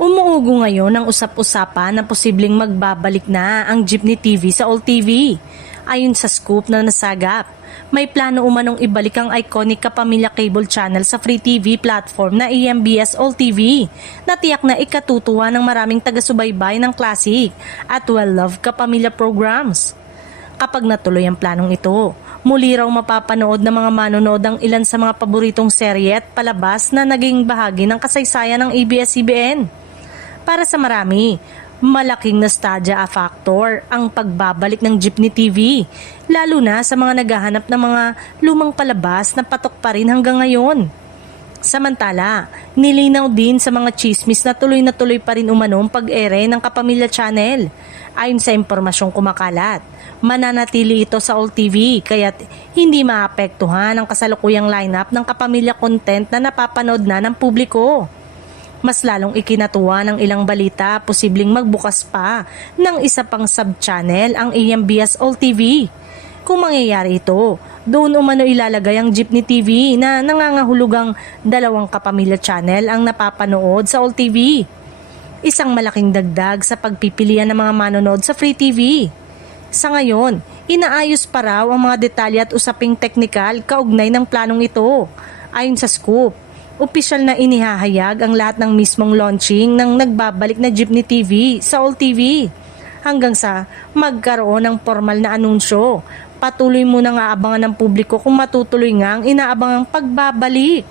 Umuugo ngayon ang usap-usapan na posibleng magbabalik na ang Jeepney TV sa All TV. Ayon sa scoop na nasagap, may plano umanong ibalik ang iconic Kapamilya Cable Channel sa free TV platform na AMBS All TV na tiyak na ikatutuwa ng maraming taga-subaybay ng classic at well-loved Kapamilya programs. Kapag natuloy ang planong ito, muli raw mapapanood ng mga manonood ang ilan sa mga paboritong serye at palabas na naging bahagi ng kasaysayan ng ABS-CBN. Para sa marami, malaking nostalgia factor ang pagbabalik ng Jeepney TV, lalo na sa mga naghahanap ng mga lumang palabas na patok pa rin hanggang ngayon. Samantala, nilinaw din sa mga chismis na tuloy pa rin umano ang pag-ere ng Kapamilya Channel. Ayon sa impormasyong kumakalat, mananatili ito sa All TV kaya't hindi maapektuhan ang kasalukuyang lineup ng Kapamilya content na napapanood na ng publiko. Mas lalong ikinatuwa ng ilang balita, posibleng magbukas pa ng isa pang sub-channel ang AMBS All TV. Kung mangyayari ito, doon umano ilalagay ang Jeepney TV na nangangahulugang 2 Kapamilya Channel ang napapanood sa All TV. Isang malaking dagdag sa pagpipilian ng mga manonood sa free TV. Sa ngayon, inaayos pa raw ang mga detalye at usaping teknikal kaugnay ng planong ito. Ayon sa scoop, opisyal na inihahayag ang lahat ng mismong launching ng nagbabalik na Jeepney TV sa All TV. Hanggang sa magkaroon ng formal na anunsyo, patuloy muna nga abangan ng publiko kung matutuloy nga ang inaabangang pagbabalik.